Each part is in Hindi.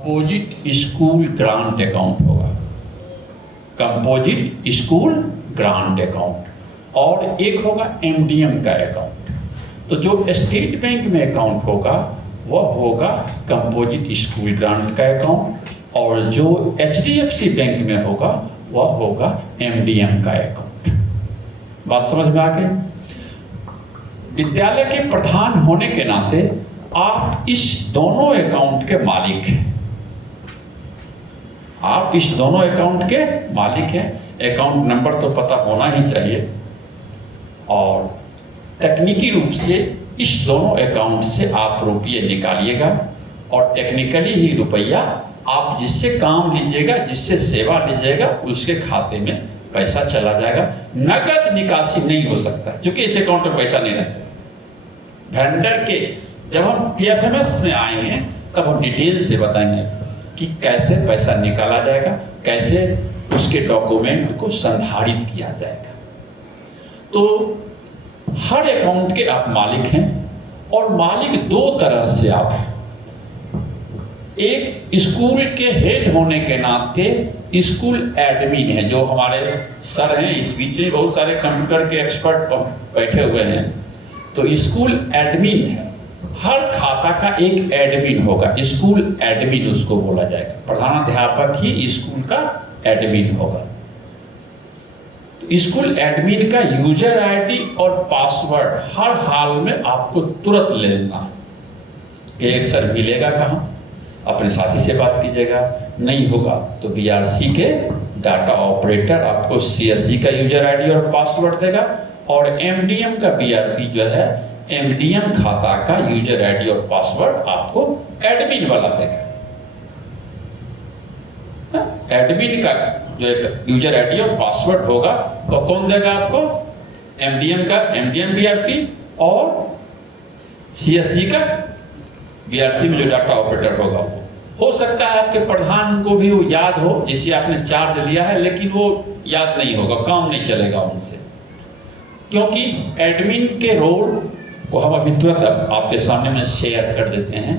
कंपोजिट स्कूल ग्रांट अकाउंट होगा, कंपोजिट स्कूल ग्रांट अकाउंट, और एक होगा एमडीएम का अकाउंट। तो जो स्टेट बैंक में अकाउंट होगा वह होगा कंपोजिट स्कूल ग्रांट का अकाउंट, और जो एचडीएफसी बैंक में होगा वह होगा एमडीएम का अकाउंट। बात समझ में आ गई? विद्यालय के प्रधान होने के नाते आप इस दोनों अकाउंट के मालिक हैं। आप इस दोनों अकाउंट के मालिक हैं। अकाउंट नंबर तो पता होना ही चाहिए, और तकनीकी रूप से इस दोनों अकाउंट से आप रुपये निकालिएगा, और टेक्निकली ही रुपया आप जिससे काम लीजिएगा, जिससे सेवा लीजिएगा, उसके खाते में पैसा चला जाएगा। नगद निकासी नहीं हो सकता, क्योंकि इस अकाउंट में पैसा नहीं रहता। वेंडर के जब हम पीएफएमएस में आएंगे तब हम डिटेल से बताएंगे कि कैसे पैसा निकाला जाएगा, कैसे उसके डॉक्यूमेंट को संधारित किया जाएगा। तो हर अकाउंट के आप मालिक हैं, और मालिक दो तरह से आप हैं। एक स्कूल के हेड होने के नाते स्कूल एडमिन है, जो हमारे सर हैं, इस बीच में बहुत सारे कंप्यूटर के एक्सपर्ट बैठे हुए हैं। तो स्कूल एडमिन है, हर खाता का एक एडमिन होगा, स्कूल एडमिन उसको बोला जाएगा। प्रधानाध्यापक ही स्कूल का एडमिन होगा। तो स्कूल एडमिन का यूजर आईडी और पासवर्ड हर हाल में आपको तुरंत ले लेना है। एक सर मिलेगा कहाँ? अपने साथी से बात कीजिएगा, नहीं होगा तो बीआरसी के डाटा ऑपरेटर आपको सीएसजी का यूजर आईडी और पासवर्ड देगा, और एमडीएम का बीआरपी जो है एमडीएम खाता का यूजर आईडी और पासवर्ड आपको एडमिन वाला देगा। एडमिन का जो एक यूजर आईडी और पासवर्ड होगा वो कौन देगा आपको? एमडीएम का एमडीएम बीआरपी, और सीएसजी का बीआरसी में जो डाटा ऑपरेटर होगा वो। हो सकता है आपके प्रधान को भी वो याद हो, जिसे आपने चार्ज दिया है, लेकिन वो याद नहीं होगा, काम नहीं चलेगा उनसे, क्योंकि एडमिन के रोल को हम अभी तुरंत आपके सामने में शेयर कर देते हैं।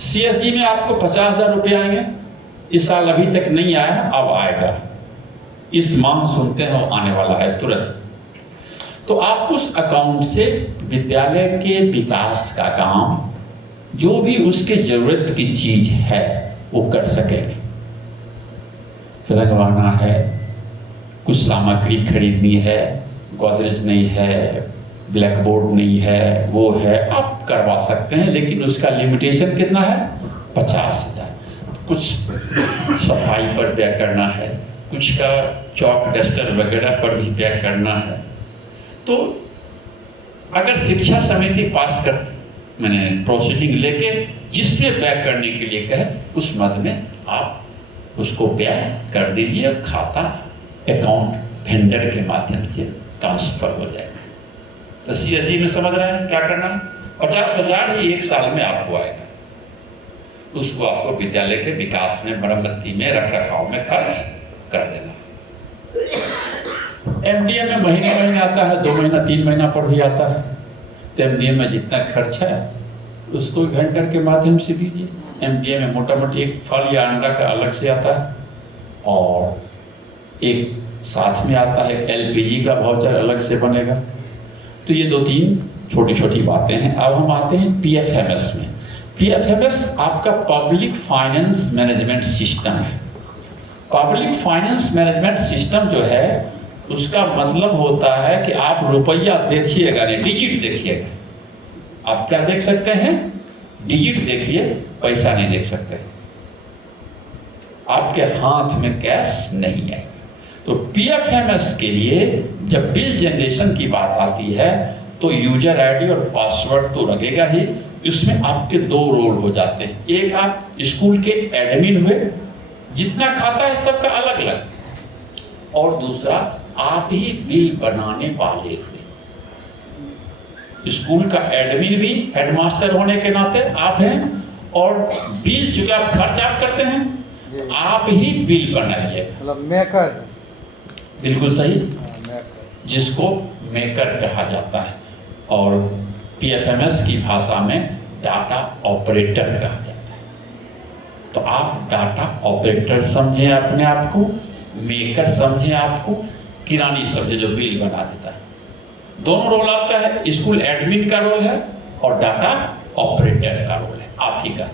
सीएसजी में आपको 50,000 रुपये आएंगे। इस साल अभी तक नहीं आया है, अब आएगा। इस माह सुनते हैं वो आने वाला है तुरंत। तो आप उस अकाउंट से विद्यालय के विकास का काम, जो भी उसके जरूरत की चीज है वो कर सकेंगे। रंगवाना है, कुछ सामग्री खरीदनी है, गोदरेज नहीं है, ब्लैक बोर्ड नहीं है, वो है, आप करवा सकते हैं, लेकिन उसका लिमिटेशन कितना है? 50,000। कुछ सफाई पर व्यय करना है, कुछ का चौक डस्टर वगैरह पर भी व्यय करना है। तो अगर शिक्षा समिति पास कर मैंने प्रोसीडिंग लेके जिसमें व्यय करने के लिए कहे, उस मद में आप उसको व्यय कर दीजिए, और खाता अकाउंट वेंडर के माध्यम से ट्रांसफर हो जाएगा। तो सीएसजी में समझ रहे हैं क्या करना है? 50,000 ही एक साल में आपको आएगा। उसको आपको विद्यालय के विकास में, मरम्मती में, रख रखाव में खर्च कर देना। एमडीएम में महीने महीने आता है, 2 महीना 3 महीना पर भी आता है। तो एमडीएम में जितना खर्च है उसको वेंडर के माध्यम से दीजिए। एमडीएम में मोटा मोटी एक फल या अंडा का अलग से आता है, और एक साथ में आता है एलपीजी का वाउचर अलग से बनेगा। तो ये 2-3 छोटी छोटी बातें हैं। अब हम आते हैं पीएफएमएस में। पीएफएमएस आपका पब्लिक फाइनेंस मैनेजमेंट सिस्टम है। पब्लिक फाइनेंस मैनेजमेंट सिस्टम जो है, उसका मतलब होता है कि आप रुपया देखिएगा नहीं, डिजिट देखिएगा। आप क्या देख सकते हैं? डिजिट देखिए, पैसा नहीं देख सकते। आपके हाथ में कैश नहीं है। तो पीएफएमएस के लिए जब बिल जनरेशन की बात आती है तो यूजर आईडी और पासवर्ड तो लगेगा ही। इसमें आपके 2 रोल हो जाते हैं। एक, आप स्कूल के एडमिन हुए, जितना खाता है सबका अलग अलग, और दूसरा आप ही बिल बनाने वाले हुए। स्कूल का एडमिन भी हेडमास्टर होने के नाते आप हैं, और बिल चूंकि आप खर्च आप करते हैं, आप ही बिल बनाइए। मतलब मेकर। बिल्कुल सही, जिसको मेकर कहा जाता है, और पीएफएमएस की भाषा में डाटा ऑपरेटर कहा जाता है। तो आप डाटा ऑपरेटर समझें अपने आप को, मेकर समझें आपको, किरानी समझे जो बिल बना देता है। दोनों रोल आपका है, स्कूल एडमिन का रोल है और डाटा ऑपरेटर का रोल है आप ही का।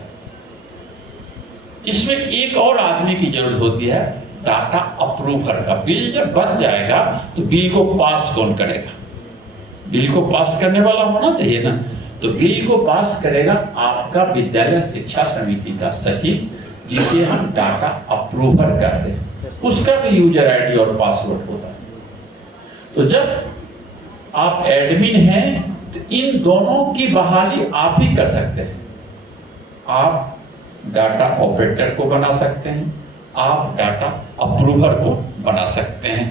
इसमें एक और आदमी की जरूरत होती है, डाटा अप्रूवर का। बिल जब बन जाएगा तो बिल को पास कौन करेगा? बिल को पास करने वाला होना चाहिए ना। तो बिल को पास करेगा आपका विद्यालय शिक्षा समिति का सचिव, जिसे हम डाटा अप्रूवर कहते हैं। उसका भी यूजर आईडी और पासवर्ड होता है। तो जब आप एडमिन हैं तो इन दोनों की बहाली आप ही कर सकते हैं। आप डाटा ऑपरेटर को बना सकते हैं, आप डाटा अप्रूवर को बना सकते हैं।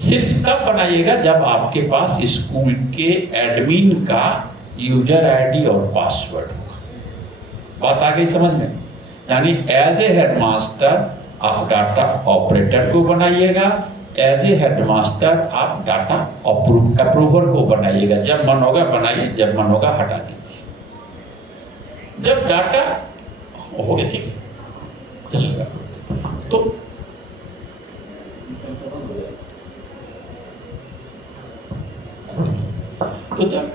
सिर्फ तब बनाइएगा जब आपके पास स्कूल के एडमिन का यूजर आईडी और पासवर्ड होगा। बात आ गई समझ में? यानी एज ए हेडमास्टर आप डाटा ऑपरेटर को बनाइएगा, एज ए हेडमास्टर आप डाटा अप्रूवर को बनाइएगा। जब मन होगा बनाइए, जब मन होगा हटा दीजिए। जब डाटा हो गया, ठीक है, चलेगा। तो जब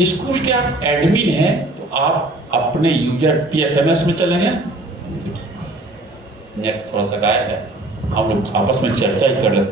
स्कूल के आप एडमिन हैं तो आप अपने यूजर पीएफएमएस में चलेंगे। नेट थोड़ा सा गायब है, हम लोग आपस में चर्चा ही कर लेते हैं।